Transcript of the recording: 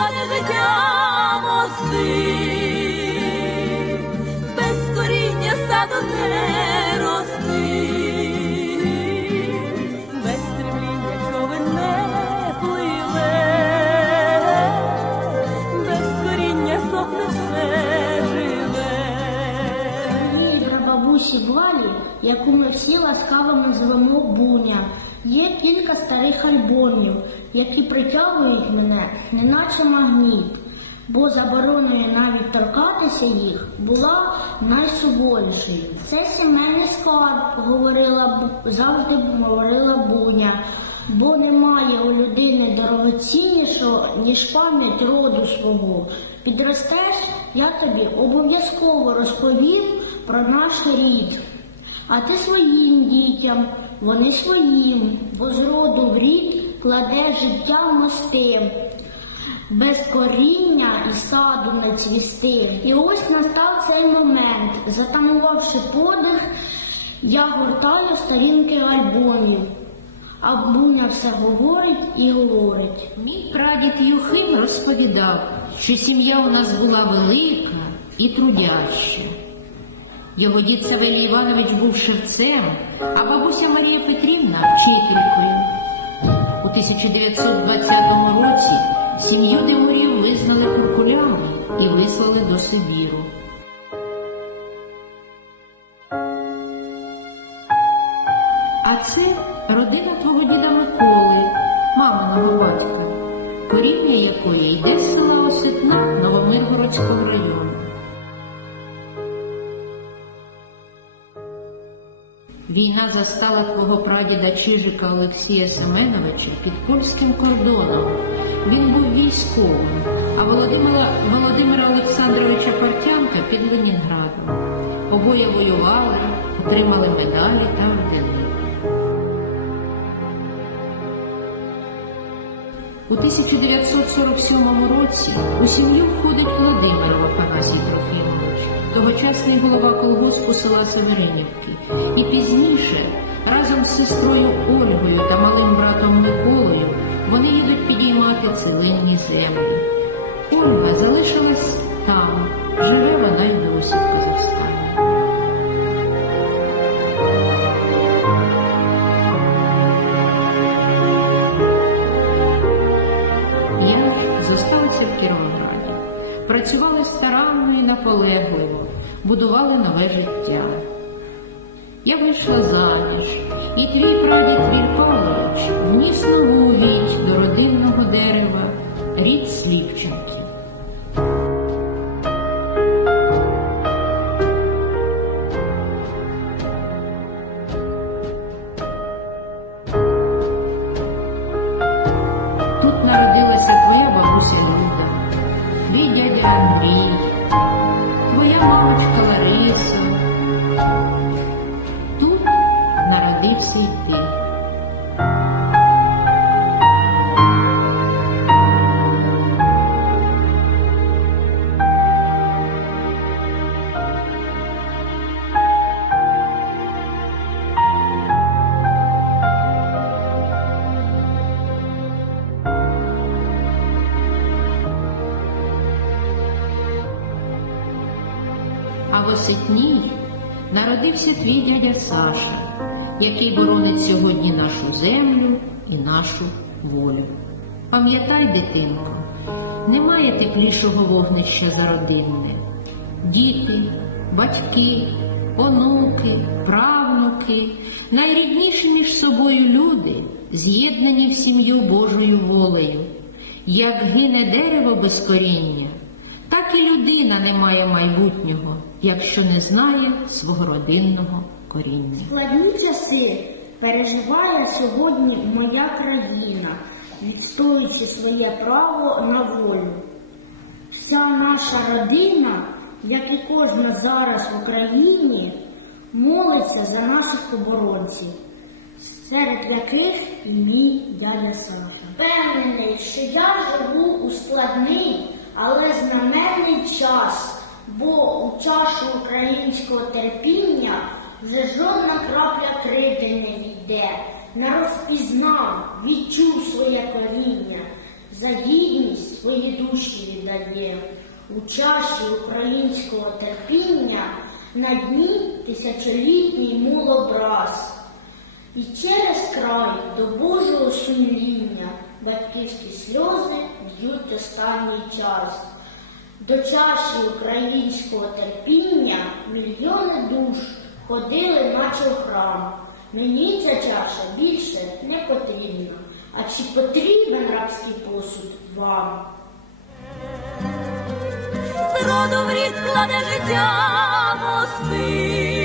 складе життя моси, без коріння саду не рости, без стремління човен не пливе, без коріння сохне все живе. Однієї прабабусі Валі, яку ми всі ласкаво звемо Буня, є кілька старих альбомів, які притягують мене, неначе магніт, бо забороною навіть торкатися їх була найсуворішою. Це сімейний склад, говорила завжди говорила Буня. Бо немає у людини дорогоціннішого, ніж пам'ять роду свого. Підростеш, я тобі обов'язково розповім про наш рід. А ти своїм дітям, вони своїм, бо з роду в рід кладе життя мости, без коріння і саду не цвісти. І ось настав цей момент, затамувавши подих, я гортаю сторінки альбомів. А Буня все говорить і говорить. Мій прадід Юхим розповідав, що сім'я у нас була велика і трудяща. Його дід Савелій Іванович був шевцем, а бабуся Марія Петрівна вчителькою. У 1920 році сім'ю Демурів визнали куркулями і вислали до Сибіру. Війна застала твого прадіда Чижика Олексія Семеновича під польським кордоном. Він був військовим, а Володимира, Володимира Олександровича Партянка під Ленінградом. Обоє воювали, отримали медалі та ордени. У 1947 році у сім'ю входить Володимир Афанасій Трофімович, тогочасний голова колгоспу села Северинівки. І пізніше, разом з сестрою Ольгою та малим братом Миколою, вони їдуть підіймати цілинні землі. Ольга залишилась там, живе вона й будували нове життя. Я вийшла заміж, і твій прадід Віль Павлович вніс нову віч до родинного дерева рід Слівченків. Тут народилася твоя бабуся Люда, твій дядя Андрій, твоя мамочка Лариса. Тут А в Осетній народився твій дядя Саша, який боронить сьогодні нашу землю і нашу волю. Пам'ятай, дитинко, немає теплішого вогнища за родинне. Діти, батьки, онуки, правнуки, найрідніші між собою люди, з'єднані в сім'ю Божою волею. Як гине дерево без коріння, так і людина не має майбутнього, якщо не знає свого родинного коріння. Складні часи переживає сьогодні моя країна, відстоюючи своє право на волю. Вся наша родина, як і кожна зараз в Україні, молиться за наших оборонців, серед яких і мій дядя Саша. Впевнений, що я живу у час, бо у чашу українського терпіння вже жодна крапля криги не йде. Народ впізнав, відчув своє коріння за гідність свої душі віддає. У чаші українського терпіння на дні тисячолітній мулобраз. І через край до Божого сумління батьківські сльози б'ють останній час. До чаші українського терпіння мільйони душ ходили, наче в храм. Мені ця чаша більше не потрібна. А чи потрібен рабський посуд вам? З роду рід кладе життя мости.